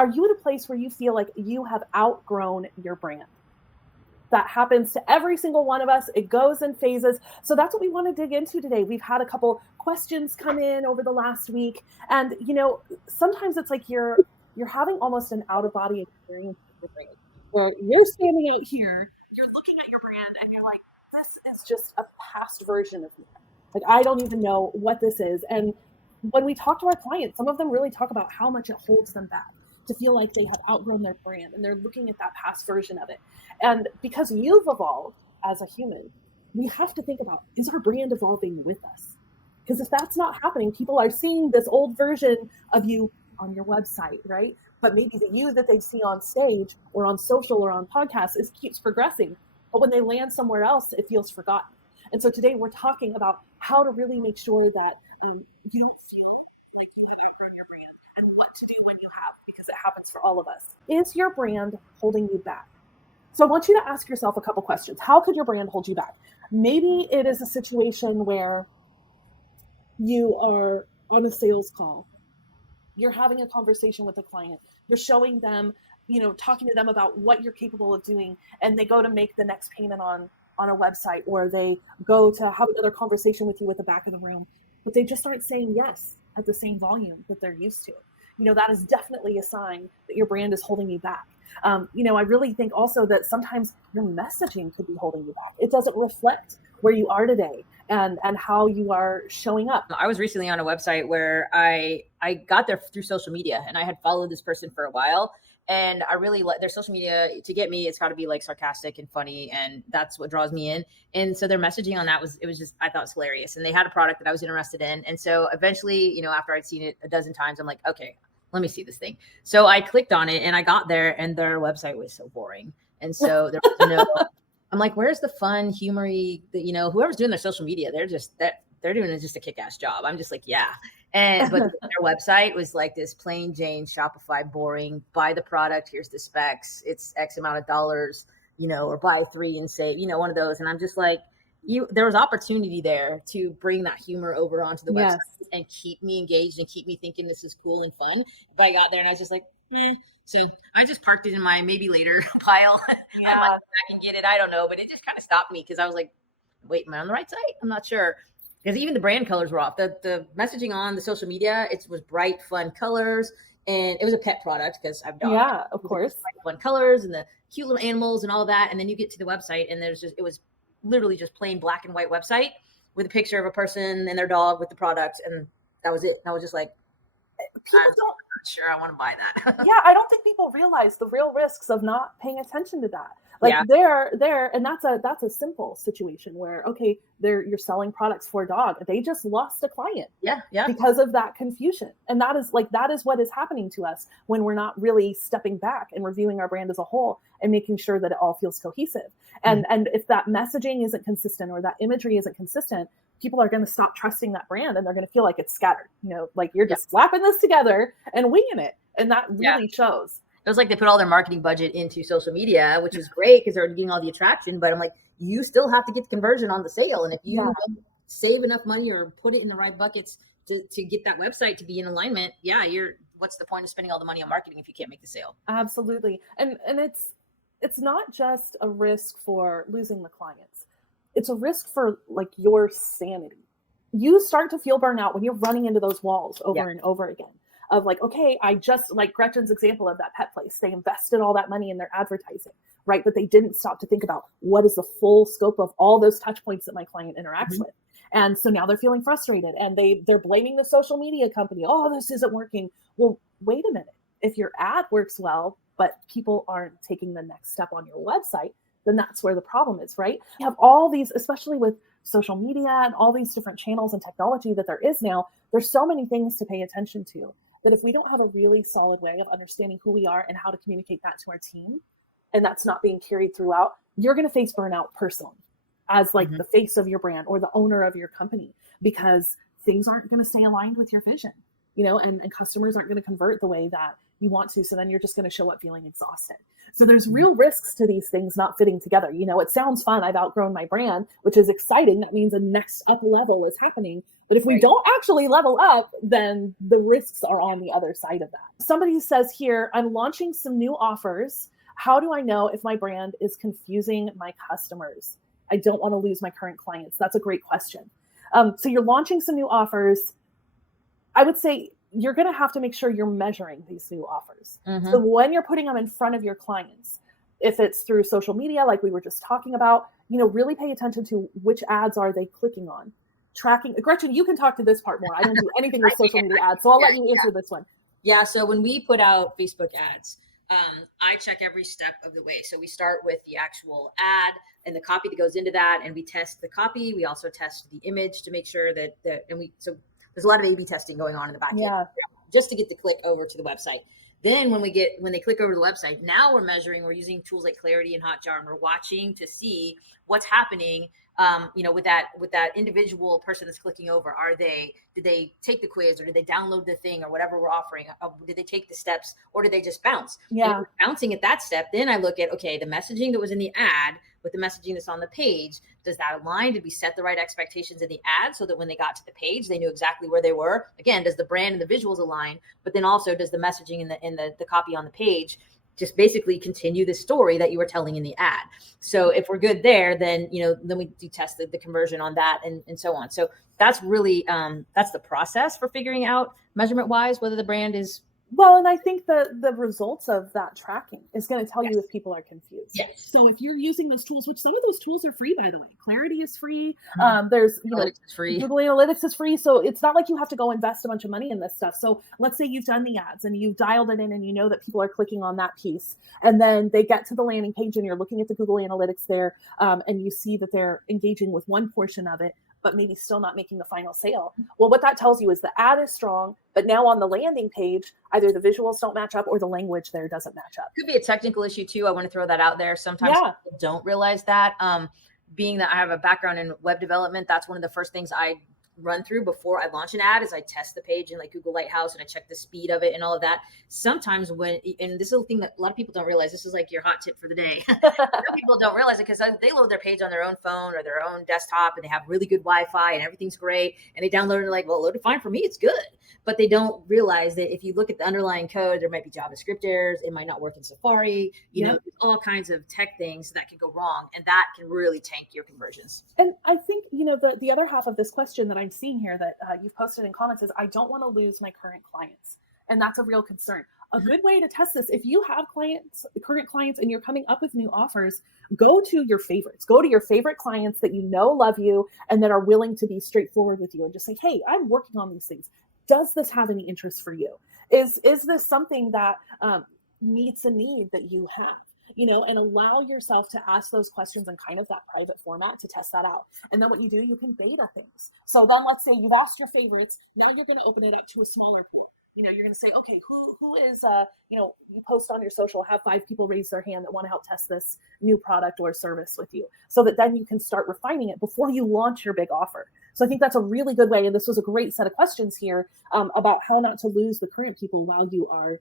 Are you at a place where you feel like you have outgrown your brand? That happens to every single one of us. It goes in phases. So that's what we want to dig into today. We've had a couple questions come in over the last week. And, sometimes it's like you're having almost an out of body experience with your brand, where you're standing out here, you're looking at your brand and you're like, this is just a past version of me. Like, I don't even know what this is. And when we talk to our clients, some of them really talk about how much it holds them back to feel like they have outgrown their brand and they're looking at that past version of it. And because you've evolved as a human, we have to think about, is our brand evolving with us? Because if that's not happening, people are seeing this old version of you on your website, right? But maybe the you that they see on stage or on social or on podcasts keeps progressing. But when they land somewhere else, it feels forgotten. And so today we're talking about how to really make sure that you don't feel like you have outgrown your brand and what to do when you have, because it happens for all of us. Is your brand holding you back? So I want you to ask yourself a couple questions. How could your brand hold you back? Maybe it is a situation where you are on a sales call. You're having a conversation with a client. You're showing them, talking to them about what you're capable of doing, and they go to make the next payment on a website, or they go to have another conversation with you at the back of the room, but they just aren't saying yes at the same volume that they're used to. That is definitely a sign that your brand is holding you back. I really think also that sometimes your messaging could be holding you back. It doesn't reflect where you are today and how you are showing up. I was recently on a website where I got there through social media, and I had followed this person for a while. And I really like their social media. To get me, it's got to be like sarcastic and funny, and that's what draws me in. And so their messaging on that was just, I thought it was hilarious. And they had a product that I was interested in. And so eventually, after I'd seen it a dozen times, I'm like, okay, let me see this thing. So I clicked on it and I got there, and their website was so boring. And so there was no, I'm like, where's the fun, humory that, whoever's doing their social media, they're doing just a kick-ass job. I'm just like, yeah. But their website was like this plain Jane Shopify boring, buy the product, here's the specs, it's X amount of dollars, or buy 3 and save, one of those. And I'm just like, there was opportunity there to bring that humor over onto the website and keep me engaged and keep me thinking this is cool and fun. But I got there and I was just like, So I just parked it in my maybe later pile. Yeah. I might go back and get it. I don't know, but it just kind of stopped me because I was like, wait, am I on the right site? I'm not sure. Because even the brand colors were off. The messaging on the social media, it was bright, fun colors. And it was a pet product because I've done. Yeah, of course. Bright, fun colors and the cute little animals and all that. And then you get to the website and it was literally just plain black and white website with a picture of a person and their dog with the product. And that was it. And I was just like, I'm not sure I want to buy that. Yeah, I don't think people realize the real risks of not paying attention to that. Like they're and that's a simple situation where, okay, you're selling products for a dog. They just lost a client. Yeah. Because of that confusion. And that is what is happening to us when we're not really stepping back and reviewing our brand as a whole and making sure that it all feels cohesive. And if that messaging isn't consistent or that imagery isn't consistent, people are going to stop trusting that brand and they're going to feel like it's scattered, like you're just slapping this together and winging it. And that really shows. It was like they put all their marketing budget into social media, which is great because they're getting all the attraction. But I'm like, you still have to get the conversion on the sale. And if you don't save enough money or put it in the right buckets to get that website to be in alignment, what's the point of spending all the money on marketing if you can't make the sale? Absolutely. And it's not just a risk for losing the clients. It's a risk for like your sanity. You start to feel burnout when you're running into those walls over and over again. Of like, okay, I just like Gretchen's example of that pet place. They invested all that money in their advertising, right? But they didn't stop to think about what is the full scope of all those touch points that my client interacts with. And so now they're feeling frustrated and they're blaming the social media company. Oh, this isn't working. Well, wait a minute. If your ad works well, but people aren't taking the next step on your website, then that's where the problem is, right? You have all these, especially with social media and all these different channels and technology that there is now, there's so many things to pay attention to. That if we don't have a really solid way of understanding who we are and how to communicate that to our team, and that's not being carried throughout, you're going to face burnout personally as like the face of your brand or the owner of your company, because things aren't going to stay aligned with your vision, and customers aren't going to convert the way that you want to. So then you're just going to show up feeling exhausted. So there's real risks to these things not fitting together. It sounds fun. I've outgrown my brand, which is exciting. That means a next up level is happening. But if we Right. don't actually level up, then the risks are on the other side of that. Somebody says here, I'm launching some new offers. How do I know if my brand is confusing my customers? I don't want to lose my current clients. That's a great question. So you're launching some new offers. I would say you're going to have to make sure you're measuring these new offers. Mm-hmm. So when you're putting them in front of your clients, if it's through social media, like we were just talking about, really pay attention to which ads are they clicking on. Tracking. Gretchen, you can talk to this part more. I don't do anything with social media ads, so I'll let you answer this one. Yeah. So when we put out Facebook ads, I check every step of the way. So we start with the actual ad and the copy that goes into that, and we test the copy. We also test the image to make sure that so there's a lot of A/B testing going on in the back end just to get the click over to the website. Then when they click over to the website, now we're measuring, we're using tools like Clarity and Hotjar, and we're watching to see what's happening, with that individual person that's clicking over. Did they take the quiz, or did they download the thing, or whatever we're offering? Did they take the steps, or did they just bounce? Yeah. And if we're bouncing at that step, then I look at, okay, the messaging that was in the ad with the messaging that's on the page, does that align? Did we set the right expectations in the ad so that when they got to the page, they knew exactly where they were? Again, does the brand and the visuals align? But then also, does the messaging in the copy on the page just basically continue the story that you were telling in the ad? So if we're good there, then we do test the conversion on that, and so on. So that's really that's the process for figuring out measurement wise whether the brand is well. And I think the results of that tracking is going to tell you if people are confused. Yes. So if you're using those tools, which some of those tools are free, by the way, Clarity is free. There's Analytics is free. Google Analytics is free. So it's not like you have to go invest a bunch of money in this stuff. So let's say you've done the ads and you've dialed it in, and you know that people are clicking on that piece, and then they get to the landing page, and you're looking at the Google Analytics there, and you see that they're engaging with one portion of it, but maybe still not making the final sale. Well, what that tells you is the ad is strong, but now on the landing page, either the visuals don't match up or the language there doesn't match up. Could be a technical issue too. I want to throw that out there. Sometimes people don't realize that. Being that I have a background in web development, that's one of the first things I run through before I launch an ad is I test the page in like Google Lighthouse, and I check the speed of it and all of that. Sometimes and this is a thing that a lot of people don't realize, this is like your hot tip for the day. Some people don't realize it because they load their page on their own phone or their own desktop, and they have really good Wi-Fi and everything's great, and they download it like, well, loaded fine for me, it's good. But they don't realize that if you look at the underlying code, there might be JavaScript errors. It might not work in Safari. All kinds of tech things that can go wrong, and that can really tank your conversions. And I think, the other half of this question that I'm seeing here that you've posted in comments is, I don't want to lose my current clients. And that's a real concern. A good way to test this, if you have current clients, and you're coming up with new offers, go to your favorites. Go to your favorite clients that love you, and that are willing to be straightforward with you, and just say, hey, I'm working on these things. Does this have any interest for you? Is this something that meets a need that you have? And allow yourself to ask those questions in kind of that private format to test that out. And then what you do, you can beta things. So then let's say you've asked your favorites. Now you're going to open it up to a smaller pool. You're going to say, okay, who is, you post on your social, have 5 people raise their hand that want to help test this new product or service with you, so that then you can start refining it before you launch your big offer. So I think that's a really good way. And this was a great set of questions here about how not to lose the current people while you are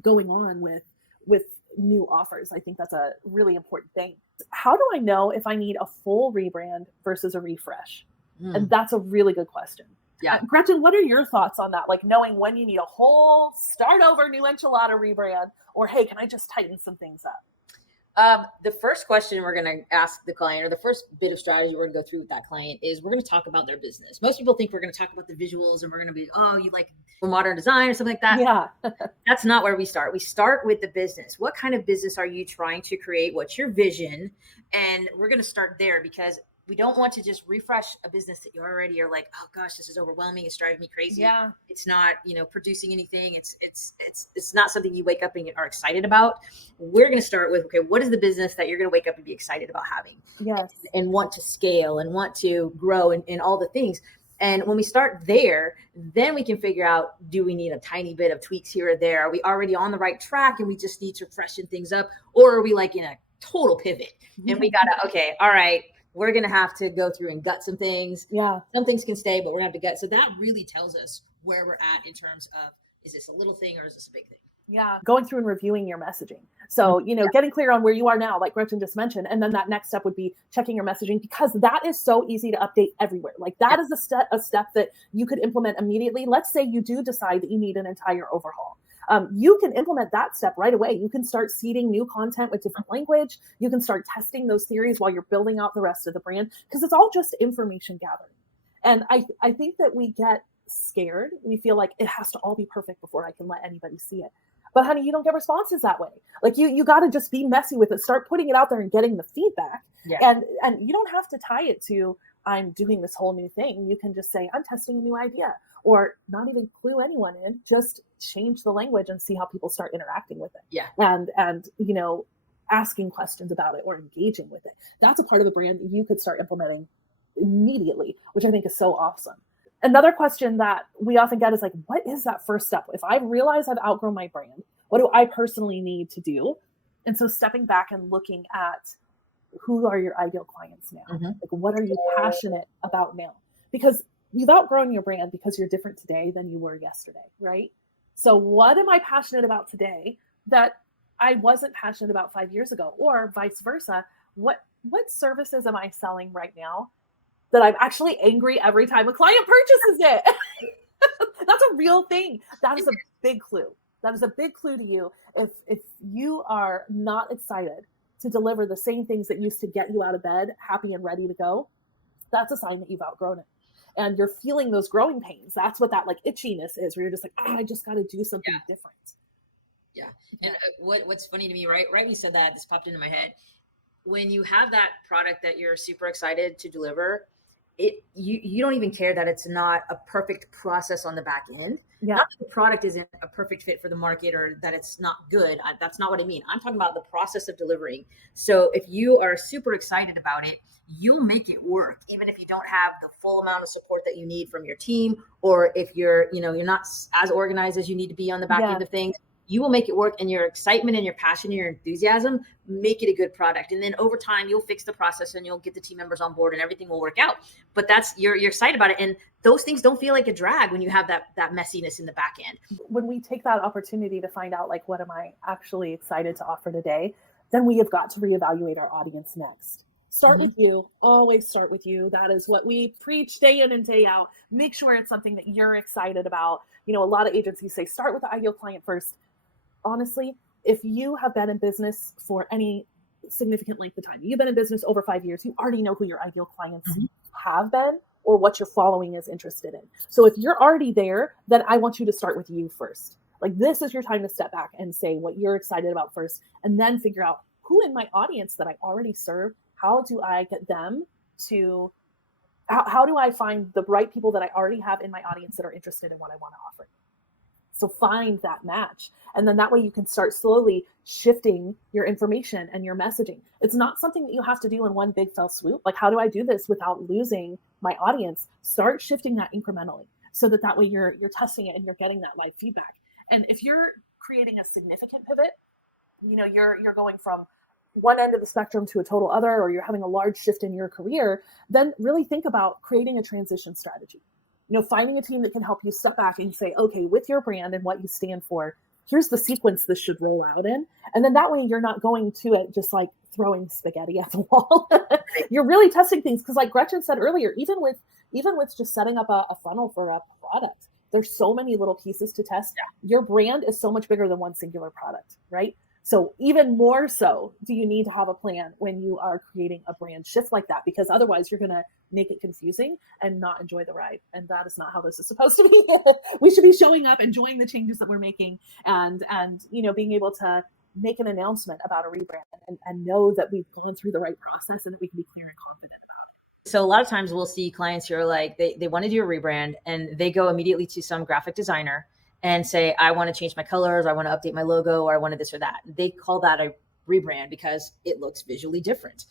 going on with new offers. I think that's a really important thing. How do I know if I need a full rebrand versus a refresh? And that's a really good question. Yeah. Gretchen, what are your thoughts on that? Like knowing when you need a whole start over new enchilada rebrand, or hey, can I just tighten some things up? The first question we're going to ask the client, or the first bit of strategy we're going to go through with that client, is we're going to talk about their business. Most people think we're going to talk about the visuals, and we're going to be, oh, you like modern design or something like that. Yeah. That's not where we start. We start with the business. What kind of business are you trying to create? What's your vision? And we're going to start there, because we don't want to just refresh a business that you already are like, oh gosh, this is overwhelming. It's driving me crazy. Yeah. It's not, producing anything. It's not something you wake up and are excited about. We're going to start with, okay, what is the business that you're going to wake up and be excited about having? Yes. And want to scale and want to grow and all the things. And when we start there, then we can figure out, do we need a tiny bit of tweaks here or there? Are we already on the right track and we just need to freshen things up? Or are we like in a total pivot and we gotta, okay, all right, we're going to have to go through and gut some things. Yeah. Some things can stay, but we're going to have to gut. So that really tells us where we're at in terms of, is this a little thing or is this a big thing? Yeah. Going through and reviewing your messaging. So, getting clear on where you are now, like Gretchen just mentioned, and then that next step would be checking your messaging, because that is so easy to update everywhere. Like that is a step that you could implement immediately. Let's say you do decide that you need an entire overhaul. You can implement that step right away. You can start seeding new content with different language. You can start testing those theories while you're building out the rest of the brand, because it's all just information gathering. And I think that we get scared. We feel like it has to all be perfect before I can let anybody see it. But honey, you don't get responses that way. Like you got to just be messy with it. Start putting it out there and getting the feedback. Yeah. And you don't have to tie it to I'm doing this whole new thing. You can just say I'm testing a new idea, or not even clue anyone in. Just change the language and see how people start interacting with it. Yeah. And asking questions about it or engaging with it. That's a part of the brand that you could start implementing immediately, which I think is so awesome. Another question that we often get is like, what is that first step? If I realize I've outgrown my brand, what do I personally need to do? And so stepping back and looking at who are your ideal clients now? Mm-hmm. Like, what are you passionate about now? Because you've outgrown your brand because you're different today than you were yesterday, right? So what am I passionate about today that I wasn't passionate about 5 years ago, or vice versa? What services am I selling right now that I'm actually angry every time a client purchases it? That's a real thing. That is a big clue. That is a big clue to you. If you are not excited to deliver the same things that used to get you out of bed, happy and ready to go, that's a sign that you've outgrown it. And you're feeling those growing pains. That's what that like itchiness is, where you're just like, I just got to do something different. Yeah. And what's funny to me, right when you said that, this popped into my head. When you have that product that you're super excited to deliver, you don't even care that it's not a perfect process on the back end. Yeah. Not that the product isn't a perfect fit for the market or that it's not good. That's not what I mean. I'm talking about the process of delivering. So if you are super excited about it, you'll make it work, even if you don't have the full amount of support that you need from your team, or if you're not as organized as you need to be on the back end of things. You will make it work, and your excitement and your passion and your enthusiasm make it a good product. And then over time, you'll fix the process and you'll get the team members on board and everything will work out. But you're excited about it. And those things don't feel like a drag when you have that messiness in the back end. When we take that opportunity to find out, like, what am I actually excited to offer today, then we have got to reevaluate our audience next. Start with you. Always start with you. That is what we preach day in and day out. Make sure it's something that you're excited about. A lot of agencies say, start with the ideal client first. Honestly, if you have been in business for any significant length of time, you've been in business over 5 years, you already know who your ideal clients have been or what your following is interested in. So if you're already there, then I want you to start with you first. Like, this is your time to step back and say what you're excited about first, and then figure out who in my audience that I already serve, how do I get them to, how do I find the right people that I already have in my audience that are interested in what I want to offer? So find that match. And then that way you can start slowly shifting your information and your messaging. It's not something that you have to do in one big fell swoop. Like, how do I do this without losing my audience? Start shifting that incrementally so that way you're testing it and you're getting that live feedback. And if you're creating a significant pivot, you're going from one end of the spectrum to a total other, or you're having a large shift in your career, then really think about creating a transition strategy. Finding a team that can help you step back and say, okay, with your brand and what you stand for, here's the sequence this should roll out in. And then that way you're not going to it just like throwing spaghetti at the wall. You're really testing things. Because like Gretchen said earlier, even with just setting up a funnel for a product, there's so many little pieces to test. Yeah. Your brand is so much bigger than one singular product, right? So even more so do you need to have a plan when you are creating a brand shift like that, because otherwise you're going to make it confusing and not enjoy the ride. And that is not how this is supposed to be. We should be showing up, enjoying the changes that we're making, and being able to make an announcement about a rebrand and know that we've gone through the right process and that we can be clear and confident about it. So a lot of times we'll see clients who are like, they want to do a rebrand and they go immediately to some graphic designer and say, I want to change my colors, or I want to update my logo, or I want to this or that. They call that a rebrand because it looks visually different,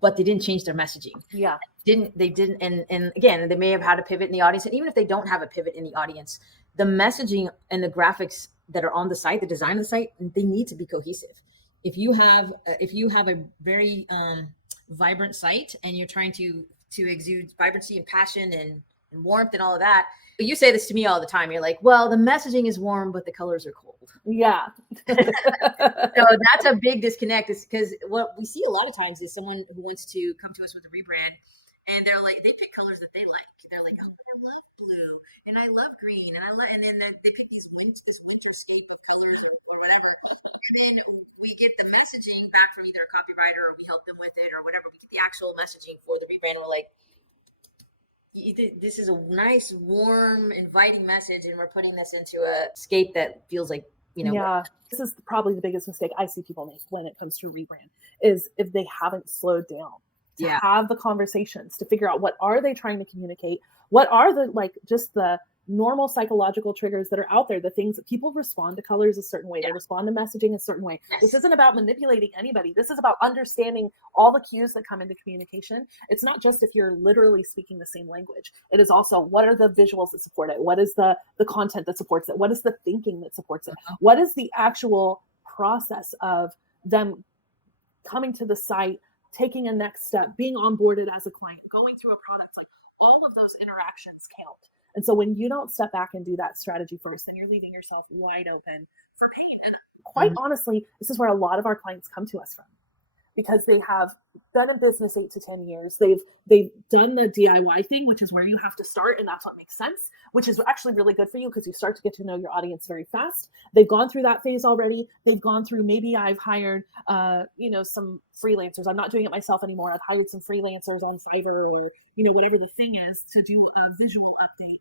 but they didn't change their messaging. Yeah. They didn't. And again, they may have had a pivot in the audience. And even if they don't have a pivot in the audience, the messaging and the graphics that are on the site, the design of the site, they need to be cohesive. If you have a very vibrant site and you're trying to exude vibrancy and passion and warmth and all of that. But you say this to me all the time. You're like, well, the messaging is warm, but the colors are cold. Yeah. So that's a big disconnect, is because what we see a lot of times is someone who wants to come to us with a rebrand, and they're like, they pick colors that they like. They're like, oh, I love blue and I love green and and then they pick this winterscape of colors or whatever. And then we get the messaging back from either a copywriter or we help them with it or whatever. We get the actual messaging for the rebrand. We're like, this is a nice, warm, inviting message, and we're putting this into a scape that feels like, Yeah, this is probably the biggest mistake I see people make when it comes to rebrand, is if they haven't slowed down to have the conversations, to figure out what are they trying to communicate, what are the, like, just the normal psychological triggers that are out there, the things that people respond to colors a certain way, they respond to messaging a certain way. This isn't about manipulating anybody. This is about understanding all the cues that come into communication. It's not just if you're literally speaking the same language. It is also, what are the visuals that support it? What is the content that supports it? What is the thinking that supports it? What is the actual process of them coming to the site, taking a next step, being onboarded as a client, going through a product? Like, all of those interactions count. And so when you don't step back and do that strategy first, then you're leaving yourself wide open for pain. And quite honestly, this is where a lot of our clients come to us from, because they have been in business 8 to 10 years. They've done the DIY thing, which is where you have to start, and that's what makes sense, which is actually really good for you because you start to get to know your audience very fast. They've gone through that phase already. They've gone through, maybe I've hired some freelancers. I'm not doing it myself anymore. I've hired some freelancers on Fiverr or whatever the thing is to do a visual update.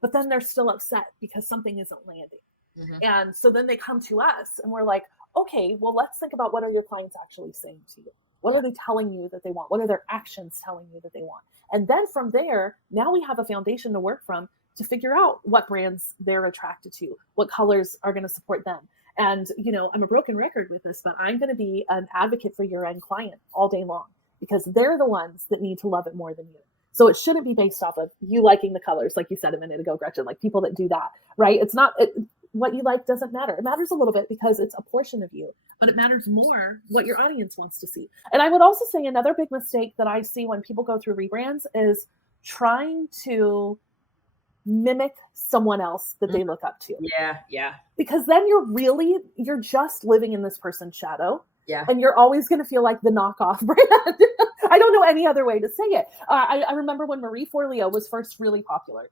But then they're still upset because something isn't landing. And so then they come to us and we're like, okay, well, let's think about, what are your clients actually saying to you? What are they telling you that they want? What are their actions telling you that they want? And then from there, now we have a foundation to work from to figure out what brands they're attracted to, what colors are going to support them. And, I'm a broken record with this, but I'm going to be an advocate for your end client all day long, because they're the ones that need to love it more than you. So it shouldn't be based off of you liking the colors, like you said a minute ago, Gretchen, like people that do that, right? It's not, what you like doesn't matter. It matters a little bit because it's a portion of you, but it matters more what your audience wants to see. And I would also say another big mistake that I see when people go through rebrands is trying to mimic someone else that they look up to. Yeah. Because then you're just living in this person's shadow. Yeah. And you're always going to feel like the knockoff brand. I don't know any other way to say it. I remember when Marie Forleo was first really popular.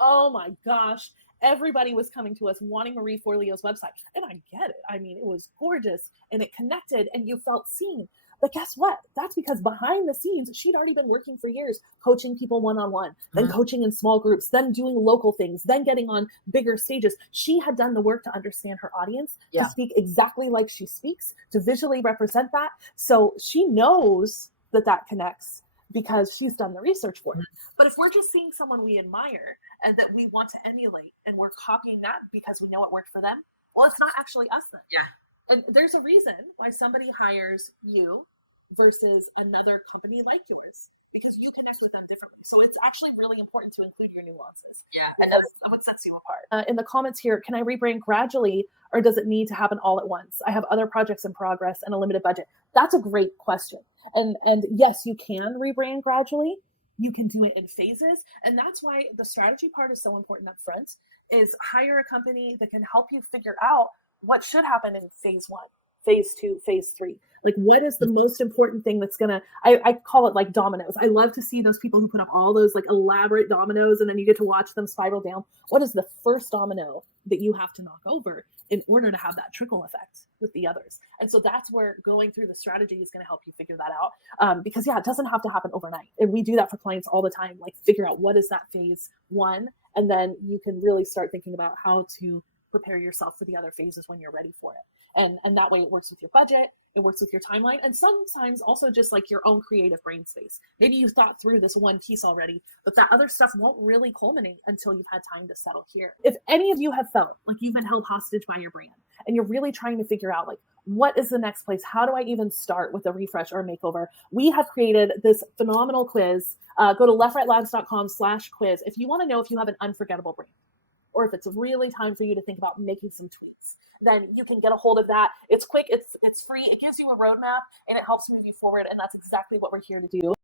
Oh my gosh. Everybody was coming to us wanting Marie Forleo's website. And I get it. I mean, it was gorgeous and it connected and you felt seen. But guess what? That's because behind the scenes, she'd already been working for years, coaching people one-on-one, then coaching in small groups, then doing local things, then getting on bigger stages. She had done the work to understand her audience, to speak exactly like she speaks, to visually represent that. So she knows that connects because she's done the research for it. But if we're just seeing someone we admire and that we want to emulate and we're copying that because we know it worked for them, well, it's not actually us then. Yeah. And there's a reason why somebody hires you versus another company like yours, because you connect with them differently. So it's actually really important to include your nuances. Yeah. And that's what sets you apart. In the comments here, can I rebrand gradually or does it need to happen all at once? I have other projects in progress and a limited budget. That's a great question. And yes, you can rebrand gradually. You can do it in phases. And that's why the strategy part is so important up front, is hire a company that can help you figure out what should happen in phase 1, phase 2, phase 3. Like, what is the most important thing that's gonna, I call it like dominoes. I love to see those people who put up all those like elaborate dominoes and then you get to watch them spiral down. What is the first domino that you have to knock over in order to have that trickle effect with the others? And so that's where going through the strategy is going to help you figure that out. Because it doesn't have to happen overnight. And we do that for clients all the time, like figure out what is that phase 1, and then you can really start thinking about how to prepare yourself for the other phases when you're ready for it. And that way it works with your budget, it works with your timeline, and sometimes also just like your own creative brain space. Maybe you thought through this one piece already, but that other stuff won't really culminate until you've had time to settle here. If any of you have felt like you've been held hostage by your brand and you're really trying to figure out like, what is the next place? How do I even start with a refresh or a makeover? We have created this phenomenal quiz. Go to leftrightlabs.com/quiz if you want to know if you have an unforgettable brand, or if it's really time for you to think about making some tweaks, then you can get a hold of that. It's quick, it's free, it gives you a roadmap, and it helps move you forward, and that's exactly what we're here to do.